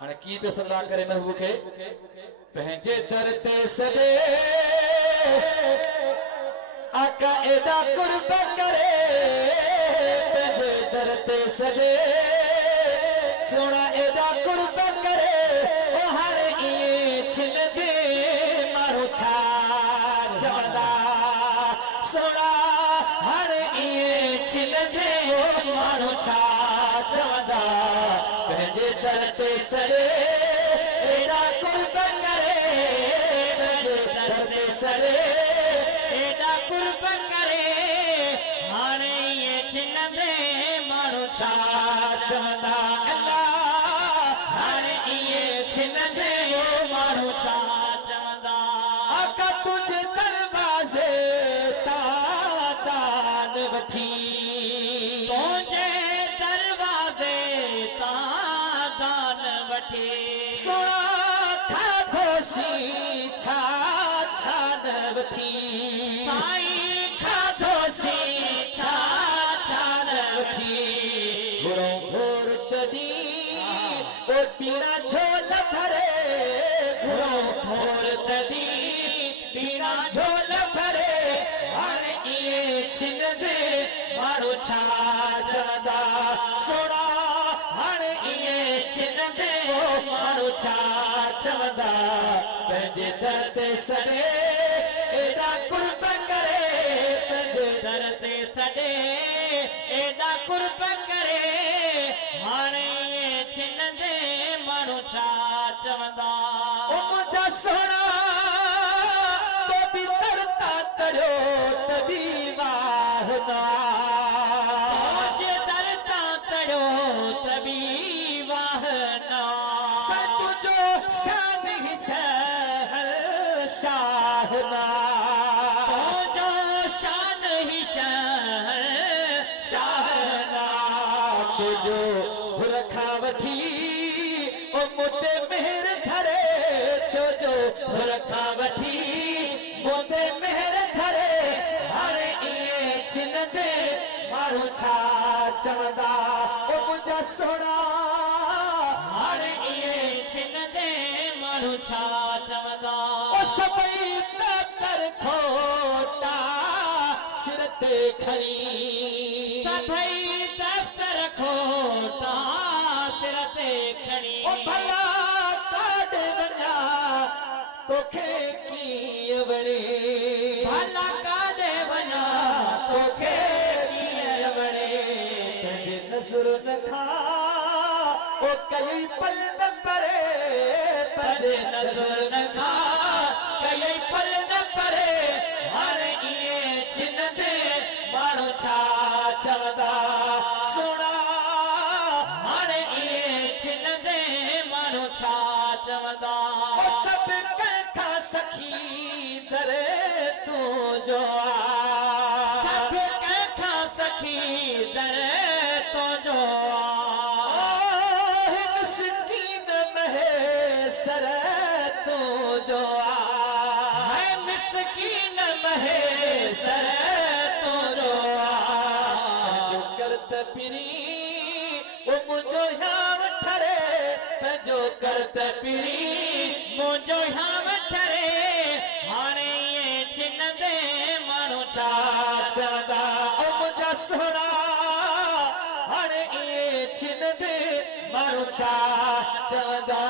हाणे की पे सलाह करे महबूब के पंहिंजे दर ते सदे आका एदा कुर्ब करे पंहिंजे दर ते सदे सोना एदा कुर्ब करे ओ हर इए छिन दे मारो छा चवंदा सोना हर इए छिन दे मारो छा चवंदा पंहिंजे दर ते सड़े एड़ा कुर्ब करे पंहिंजे दर ते सड़े एड़ा कुर्ब करे हाणे ये छिन दे मारो छा चवंदा अल्लाह हाणे ये छिन दे मारो छा चवंदा आका तुझे दरवाजे तान वठी पीड़ा झोल भरे घुरो भोर तदी पीड़ा झोल भरे हाणे इए छिन दे मारो छा चवंदा सोना हाणे इए छिन दे मारो छा चवंदा पंहिंजे दर ते सड़े एदा कुर्ब करे पंहिंजे दर ते सड़े एदा कुर्ब करे हाणे इए छिन दे मारो छा चवंदा ओ मुंहिंजा सोना तो बि तरता करियो तबी वाहना मुंहिंजे तरता करियो तबी वाहना सच जो शान ही शहर शाहना जो शान ही शहर शाहना जो रखा वठी ओ मोते मेहर धरे छो जो रखा वठी मोते मेहर धरे हाणे इए छिन दे मारो छा चवंदा ओ मुंहिंजा सोना हाणे इए छिन दे मारो छा चवंदा ओ सभई दफ्तर खोटा सिर ते खणी सभई दफ्तर खोटा सिर ते खणी ओ भला काॾे वञा तोखे कीअं वणे भला काॾे वञा तोखे कीअं वणे तुंहिंजे नज़र न खा ओ कई पल न परे तुंहिंजे नज़र न खा कई पल न परे हाणे इए छिन दे मारो छा चवंदा सोना हाणे इए छिन दे मारो छा चवंदा ओ सभु कंहिंखां सखी दरे तूं जो सभु कंहिंखां सखी दरे तूं जो हिन सिकीन महेसर तूं जो है मिसकीन महेसर तूं जो जो करत पिरी ओ मुंहिंजो याव ठरे पंहिंजो करत पिरी मुंहिंजो याव ठरे हाणे इए छिन दे मारो छा चवंदा ओ मुंहिंजा सोना हाणे इए छिन दे मारो छा चवंदा